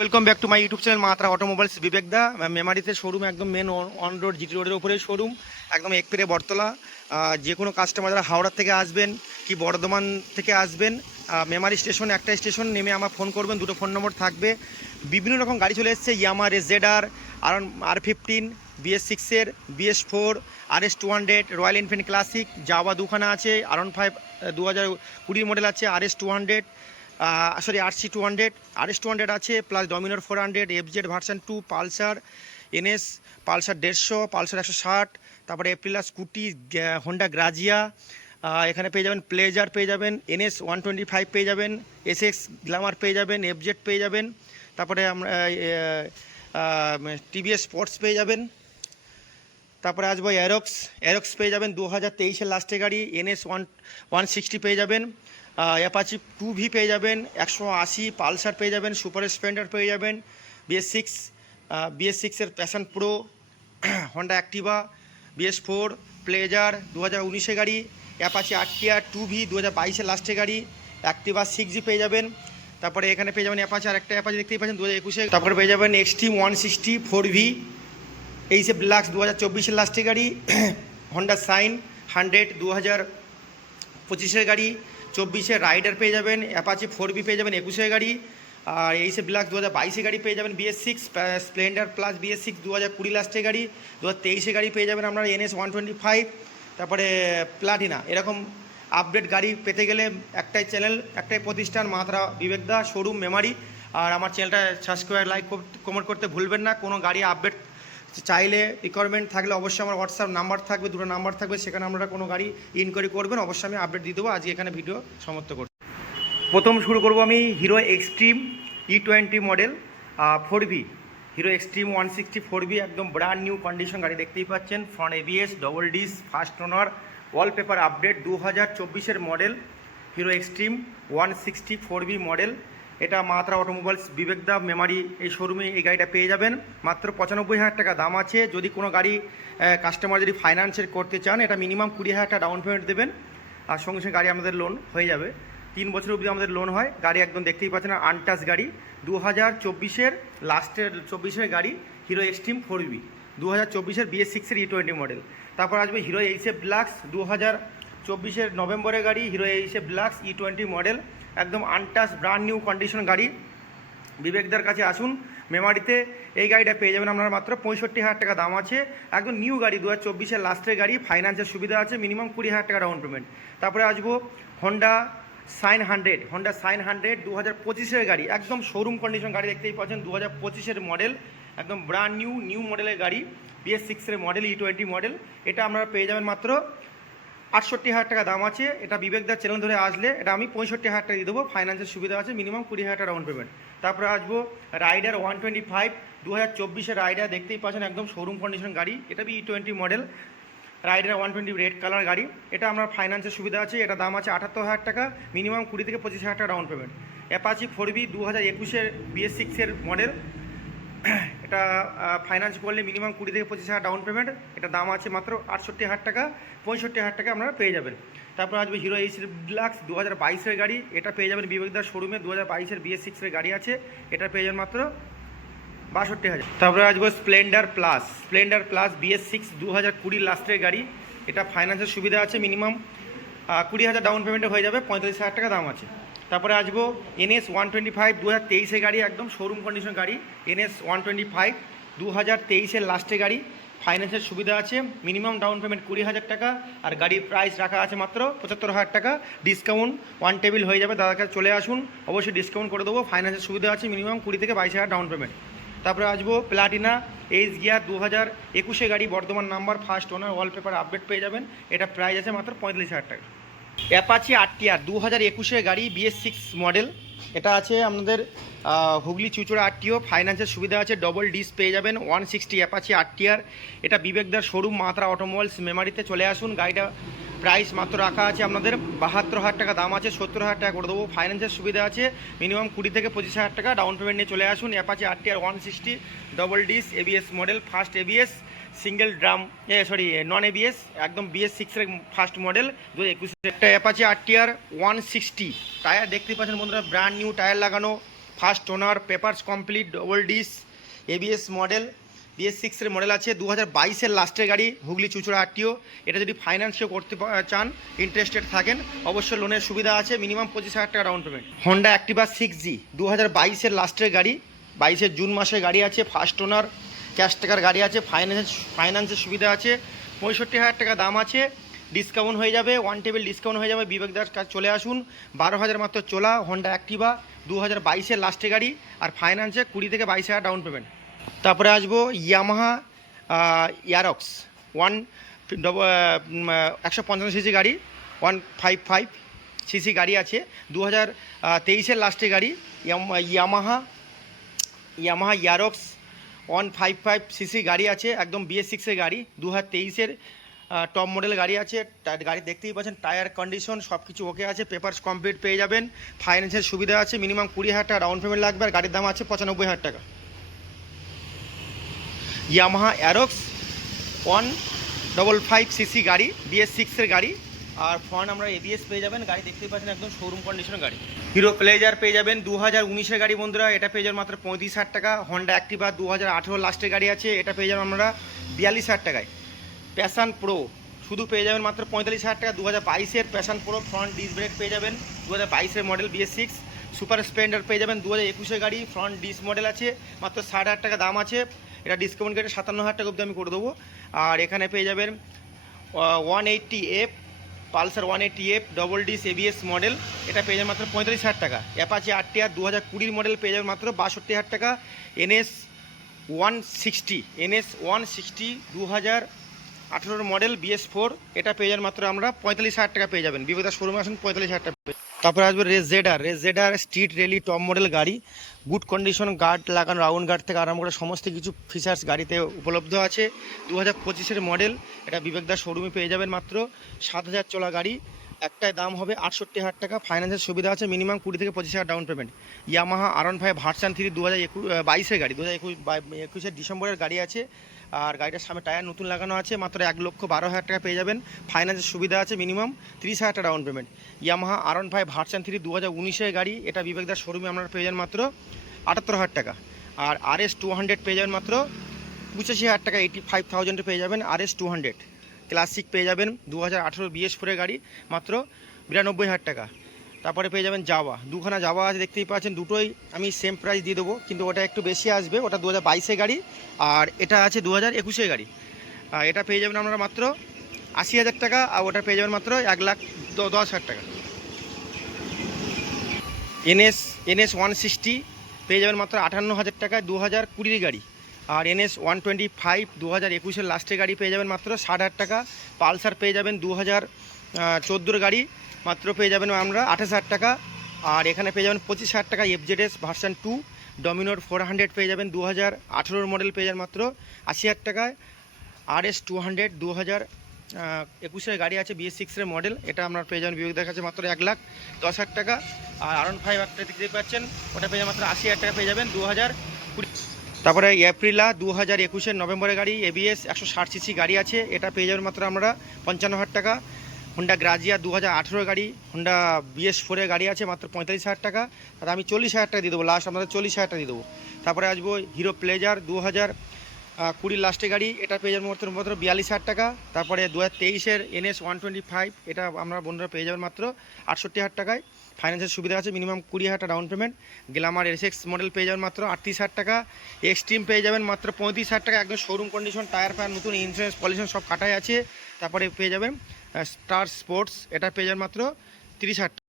Welcome back to my YouTube channel মাত্রা automobiles বিবেক দা। মেমারিতে showroom একদম main on road GT রোডের উপরে শোরুম, একদম একপেরে বটতলা। যে কোনো কাস্টমার যারা হাওড়া থেকে আসবেন কি বর্ধমান থেকে আসবেন, মেমারি স্টেশন একটা স্টেশন নেমে আমার ফোন করবেন, দুটো ফোন নম্বর থাকবে। বিভিন্ন রকম গাড়ি চলে এসেছে, ইয়ামা রেজেডার, R15, BS6-এর, BS4, RS200, royal Enfield classic, Java দুখানা আছে, R15 2020 মডেল আছে, RS200 RC200, RS200 আছে, plus Dominar 400, FZ version 2, Pulsar NS, Pulsar 150, Pulsar 160, তারপরে এপ্রিলা স্কুটি, হোন্ডা গ্রাজিয়া, এখানে পেয়ে যাবেন প্লেজার, পেয়ে যাবেন NS 125 পেয়ে যাবেন, SX গ্ল্যামার পেয়ে যাবেন, FZ পেয়ে যাবেন, তারপরে আমরা TVS স্পোর্টস পেয়ে যাবেন। তারপরে আসবো অ্যারক্স পেয়ে যাবেন 2023-এর লাস্টের গাড়ি, NS 160 পেয়ে যাবেন, অ্যাপাচি 2V পেয়ে যাবেন, 180, পালসার পেয়ে যাবেন, সুপার স্প্লেন্ডার পেয়ে যাবেন, BS6-এর passion pro, Honda Activa, BS4, pleasure 2019-এর গাড়ি, অ্যাপাচি RTR 2V 2022-এর লাস্টের গাড়ি, অ্যাক্টিভা 6G পেয়ে যাবেন। তারপরে এখানে পেয়ে যাবেন অ্যাপাচি, আরেকটা অ্যাপাচি দেখতেই পাচ্ছেন 2021-এ। তারপরে পেয়ে যাবেন এক্সট্রিম 160 4V, এইসে ডিলাক্স 2024-এর লাস্টের গাড়ি, হন্ডা সাইন 100 2025-এর গাড়ি, 24-এর রাইডার পেয়ে যাবেন, অ্যাপাচি 4V পেয়ে যাবেন 21-এর গাড়ি, আর এইসে ডিলাক্স 2022-এর গাড়ি পেয়ে যাবেন, BS6 স্প্লেন্ডার প্লাস BS6 2020 লাস্টের গাড়ি, 2023-এর গাড়ি পেয়ে যাবেন আপনারা NS 125, তারপরে প্লাটিনা। এরকম আপডেট গাড়ি পেতে গেলে একটাই চ্যানেল, একটাই প্রতিষ্ঠান, মাত্রা বিবেকদা শোরুম মেমারি। আর আমার চ্যানেলটা সাবস্ক্রাইব, লাইক, কমেন্ট করতে ভুলবেন না। কোনো গাড়ি আপডেট চাইলে রিকোয়ারমেন্ট থাকলে অবশ্যই আমার হোয়াটসঅ্যাপ নাম্বার থাকবে, দুটো নাম্বার থাকবে, সেখানে আপনারা কোনো গাড়ি ইনকোয়ারি করবেন, অবশ্যই আমি আপডেট দিয়ে দেবো। আজকে এখানে ভিডিও সমাপ্ত করব। প্রথম শুরু করব আমি Hero Xtreme E20 model 4V, Hero Xtreme 160 4V, একদম ব্র্যান্ড নিউ কন্ডিশন গাড়ি দেখতেই পাচ্ছেন। Front ABS, double disc, first owner, wallpaper update, 2024-এর model, Hero Xtreme 160 4V model. এটা মাত্রা অটোমোবাইলস বিবেকদা মেমারি এই শোরুমে এই গাড়িটা পেয়ে যাবেন। মাত্র 95,000 টাকা দাম আছে। যদি কোনো গাড়ি কাস্টমার যদি ফাইন্যান্সের করতে চান, এটা মিনিমাম 20,000 টাকা ডাউন পেমেন্ট দেবেন, আর সঙ্গে সঙ্গে গাড়ি আমাদের লোন হয়ে যাবে। 3 বছর অবধি আমাদের লোন হয়। গাড়ি একদম দেখতেই পাচ্ছেন আনটাচ গাড়ি, 2024-এর লাস্টের 24-এর গাড়ি, হিরো এক্সট্রিম 4V, 2024-এর BS6-এর E20 মডেল। তারপর আসবে হিরো এইচএফ ডিলাক্স, 2024-এর নভেম্বরের গাড়ি, Hero HF Deluxe E20 model, একদম আনটাচ ব্র্যান্ড নিউ কন্ডিশন গাড়ি। বিবেকদার কাছে আসুন মেমারিতে, এই গাড়িটা পেয়ে যাবেন আপনারা মাত্র 65,000 টাকা দাম আছে। একদম নিউ গাড়ি, 2024-এর লাস্টের গাড়ি, ফাইন্যান্সের সুবিধা আছে, মিনিমাম 20,000 টাকা ডাউন পেমেন্ট। তারপরে আসবো হন্ডা সাইন 100, 2025-এর গাড়ি, একদম শোরুম কন্ডিশন গাড়ি দেখতেই পাচ্ছেন, 2025-এর মডেল, একদম ব্র্যান্ড নিউ মডেলের গাড়ি, BS6-এর মডেল, E20 মডেল। এটা আপনারা পেয়ে যাবেন মাত্র 68,000 টাকা দাম আছে। এটা বিবেকদার চ্যানেল ধরে আসলে এটা আমি 65,000 টাকা দিয়ে দেবো, ফাইন্যান্সের সুবিধা আছে, মিনিমাম 20,000 টাকা ডাউন পেমেন্ট। তারপরে আসবো রাইডার 125, 2024-এর রাইডার দেখতেই পাচ্ছেন, একদম শোরুম কন্ডিশন গাড়ি, এটা E20 model, rider 120 red colour গাড়ি। এটা আমরা ফাইন্যান্সের সুবিধা আছে, এটা দাম আছে 78,000 টাকা, মিনিমাম 20 থেকে 25,000 টাকা ডাউন পেমেন্ট। অ্যাপাচি 4V 2021-এর BS6-এর মডেল, এটা ফাইন্যান্স করলে মিনিমাম 20 থেকে 25,000 ডাউন পেমেন্ট। এটা দাম আছে মাত্র 68,000 টাকা, 65,000 টাকা আপনারা পেয়ে যাবেন। তারপর আসবে হিরো এইচ ডিলাক্স 2022-এর গাড়ি, এটা পেয়ে যাবেন বিবেকদার শোরুমে, 2022-এর BS6-এর গাড়ি আছে, এটা পেয়ে যাবেন মাত্র 62,000। তারপরে আসবো স্প্লেন্ডার প্লাস BS6 2020 লাস্টের গাড়ি, এটা ফাইন্যান্সের সুবিধা আছে, মিনিমাম 20,000 ডাউন পেমেন্টে হয়ে যাবে, 45,000 টাকা দাম আছে। তারপরে আসবো NS 125 2023-এর গাড়ি, একদম শোরুম কন্ডিশন গাড়ি, NS 125 2023-এর লাস্টের গাড়ি, ফাইন্যান্সের সুবিধা আছে, মিনিমাম ডাউন পেমেন্ট 20,000 টাকা, আর গাড়ির প্রাইস রাখা আছে মাত্র 75,000 টাকা, ডিসকাউন্ট ওয়ান টেবিল হয়ে যাবে। দাদার কাছে চলে আসুন, অবশ্যই ডিসকাউন্ট করে দেবো, ফাইন্যান্সের সুবিধা আছে, মিনিমাম 20 থেকে 22,000 ডাউন পেমেন্ট। তারপরে আসবো প্লাটিনা এইচ গিয়ার 2021-এর গাড়ি, Bardhaman number, first owner, wallpaper update পেয়ে যাবেন, এটা প্রাইস আছে মাত্র 45,000 টাকা। অ্যাপাচি RTR 2021-এর গাড়ি, BS6 মডেল, এটা আছে আপনাদের হুগলি চুচড়া RTO, ফাইন্যান্সের সুবিধা আছে, ডবল ডিস পেয়ে যাবেন, 160 অ্যাপাচি RTR। এটা বিবেকদার শোরুম মাত্রা অটোমোবাইলস মেমারিতে চলে আসুন। গাড়িটা প্রাইস মাত্র রাখা আছে আপনাদের 72,000 টাকা দাম আছে, 70,000 টাকা করে দেবো, ফাইন্যান্সের সুবিধা আছে, মিনিমাম 20 থেকে 25,000 টাকা ডাউন পেমেন্ট নিয়ে চলে আসুন। Apache RTR 160 double disc, ABS model, first ABS, single drum, non ABS, একদম BS6-এর ফার্স্ট মডেল 2021। একটা অ্যাপাচি RTR 160, টায়ার দেখতে পাচ্ছেন বন্ধুরা, ব্র্যান্ড নিউ টায়ার লাগানো, first owner, papers complete, double disc, ABS model, BS6 model আছে, 2022 লাস্টের গাড়ি, হুগলি চুচুড়া আরটিও। এটা যদি ফাইন্যান্সও করতে চান, ইন্টারেস্টেড থাকেন, অবশ্যই লোনের সুবিধা আছে, মিনিমাম 25,000 টাকা down payment. Honda Activa 6G 2022 লাস্টের গাড়ি, 22 জুন মাসের গাড়ি আছে, ফার্স্ট ওনার, ক্যাশ টাকার গাড়ি আছে, ফাইন্যান্সের সুবিধা আছে, 65,000 টাকা দাম আছে, ডিসকাউন্ট হয়ে যাবে, ওয়ান টেবিল ডিসকাউন্ট হয়ে যাবে। বিবেকদার কাছে চলে আসুন, 12,000 মাত্র চলা হন্ডা অ্যাক্টিভা 2022 লাস্টের গাড়ি, আর ফাইন্যান্সে 20 থেকে 22,000 ডাউন পেমেন্ট। তারপরে আসবো ইয়ামাহা ইয়ারক্স 155 সিসি গাড়ি, 155 সিসি গাড়ি আছে, 2023 লাস্টের গাড়ি, ইয়ামাহা ইয়ারক্স 155 সিসি গাড়ি আছে, একদম BS6 গাড়ি, 2023 টপ মডেল গাড়ি আছে। গাড়ি দেখতেই পাচ্ছেন, টায়ার কন্ডিশন সব কিছু ওকে আছে, পেপারস কমপ্লিট পেয়ে যাবেন, ফাইন্যান্সের সুবিধা আছে, মিনিমাম 20,000 টাকা ডাউন পেমেন্ট লাগবে, আর গাড়ির দাম আছে 95,000 টাকা। ইয়ামাহা অ্যারক্স 155 সিসি গাড়ি, BS6 গাড়ি, আর ফ্রন্ট আমরা ABS পেয়ে যাবেন। গাড়ি দেখতেই পাচ্ছেন, একদম শোরুম কন্ডিশনের গাড়ি। হিরো প্লেজার পেয়ে যাবেন 2019 গাড়ি বন্ধুরা, এটা পেয়ে যাবেন মাত্র 35,000 টাকা। হন্ডা অ্যাক্টিভা 2018 লাস্টের গাড়ি আছে, এটা পেয়ে যাবেন আমরা 42,000 টাকায়। প্যাশন প্রো শুধু পেয়ে যাবেন মাত্র 45,000 টাকা, 2022 passion pro, front dish break পেয়ে যাবেন, 2022 মডেল BS6। সুপার স্প্লেন্ডার পেয়ে যাবেন 2021 গাড়ি, ফ্রন্ট ডিস মডেল আছে, মাত্র 60,000 টাকা দাম আছে, এটা ডিসকাউন্ট কেটে 57,000 টাকা অবধি আমি করে দেবো। আর এখানে পেয়ে যাবেন 180F, Pulsar 180F double disc ABS model, এটা পেয়ে যাবেন মাত্র 45,000 টাকা। অ্যাপাচি RTR 2020 মডেল পেয়ে যাবেন মাত্র 62,000 টাকা। NS 160 2018 মডেল BS4, এটা পেয়ে যাবেন মাত্র আমরা 45,000 টাকা পেয়ে যাবেন। বিবেকদার শোরুমে আসুন, 45,000 টাকা। তারপরে আসবে রেজেডার স্ট্রিট র্যালি টপ মডেল গাড়ি, গুড কন্ডিশন, গার্ড লাগানো, রাউন্ড গার্ড থেকে আরম্ভ করে সমস্ত কিছু ফিচার্স গাড়িতে উপলব্ধ আছে, 2025 মডেল, এটা বিবেকদার শোরুমে পেয়ে যাবেন মাত্র 7,000 চলা গাড়ি, একটাই দাম হবে 68,000 টাকা, ফাইন্যান্সের সুবিধা আছে, মিনিমাম 20 থেকে 25,000 down payment. Yamaha R15 version 3 2022 গাড়ি, 2021 ডিসেম্বরের গাড়ি আছে, আর গাড়িটার সামনে টায়ার নতুন লাগানো আছে, মাত্র 1,12,000 টাকা পেয়ে যাবেন, ফাইন্যান্সের সুবিধা আছে, মিনিমাম 30,000 টাকা down payment. Yamaha R15 version 3 2019 গাড়ি, এটা বিবেকদার শোরুমে আপনারা পেয়ে যাবেন মাত্র 78,000 টাকা। আর RS 200 পেয়ে যাবেন মাত্র 85,000 টাকা, 85,000 পেয়ে যাবেন RS 200। ক্লাসিক পেয়ে যাবেন 2018 BS4 গাড়ি, মাত্র 92,000 টাকা। তারপরে পেয়ে যাবেন জাভা, দুখানা জাভা আছে দেখতেই পাচ্ছেন, দুটোই আমি সেম প্রাইস দিয়ে দেবো, কিন্তু ওটা একটু বেশি আসবে, ওটা 2022 গাড়ি, আর এটা আছে 2021 গাড়ি। এটা পেয়ে যাবেন আপনারা মাত্র 80,000 টাকা, আর ওটা পেয়ে যাবেন মাত্র 1,10,000 টাকা। NS 160 পেয়ে যাবেন মাত্র 58,000 টাকা, 2020 গাড়ি। আর NS 125 2021 লাস্টের গাড়ি পেয়ে যাবেন মাত্র 60,000 টাকা। পালসার পেয়ে যাবেন 2014 গাড়ি, মাত্র পেয়ে যাবেন আমরা 28,000 টাকা। আর এখানে পেয়ে যাবেন 25,000 টাকা FZS ভার্সন 2 ডমিনোর 400 পেয়ে যাবেন, 2018 মডেল পেয়ে যাবেন মাত্র 80,000 টাকায়। RS 200 2021 গাড়ি আছে, BS6 মডেল, এটা আপনার পেয়ে যাবেন বিবেকদার কাছে মাত্র 1,10,000 টাকা। আর R15 একটা দেখতে পাচ্ছেন, ওটা পেয়ে যাবেন মাত্র 80,000 টাকা পেয়ে যাবেন 2020। তারপরে এপ্রিলা 2021 নভেম্বরের গাড়ি, ABS 160 সিসি গাড়ি আছে, এটা পেয়ে যাবেন মাত্র আমরা 55,000 টাকা। হোন্ডা গ্রাজিয়া 2018 গাড়ি, হোন্ডা BS4 গাড়ি আছে, মাত্র 45,000 টাকা, আর আমি 40,000 টাকা দিয়ে দেবো, লাস্ট আপনাদের 40,000 টাকা দিয়ে দেবো। তারপরে আসবো হিরো প্লেজার 2020 লাস্টে গাড়ি, এটা পেয়ে যাবেন মাত্র 42,000 টাকা। তারপরে 2023 NS 125, এটা আমরা বন্ধুরা পেয়ে যাবেন মাত্র 68,000 টাকায়, ফাইন্যান্সের সুবিধা আছে, মিনিমাম 20,000 টাকা down payment. Glamour SX model পেয়ে যাবেন মাত্র 38,000 টাকা। এক্সট্রিম পেয়ে যাবেন মাত্র 35,000 টাকা, একদম শোরুম কন্ডিশন, টায়ার ফায়ার নতুন, ইন্স্যুরেন্স পলিউশন সব কাটাই আছে। তারপরে পেয়ে যাবেন স্টার স্পোর্টস, এটা পেয়ে যাবেন মাত্র 30,000 টাকা।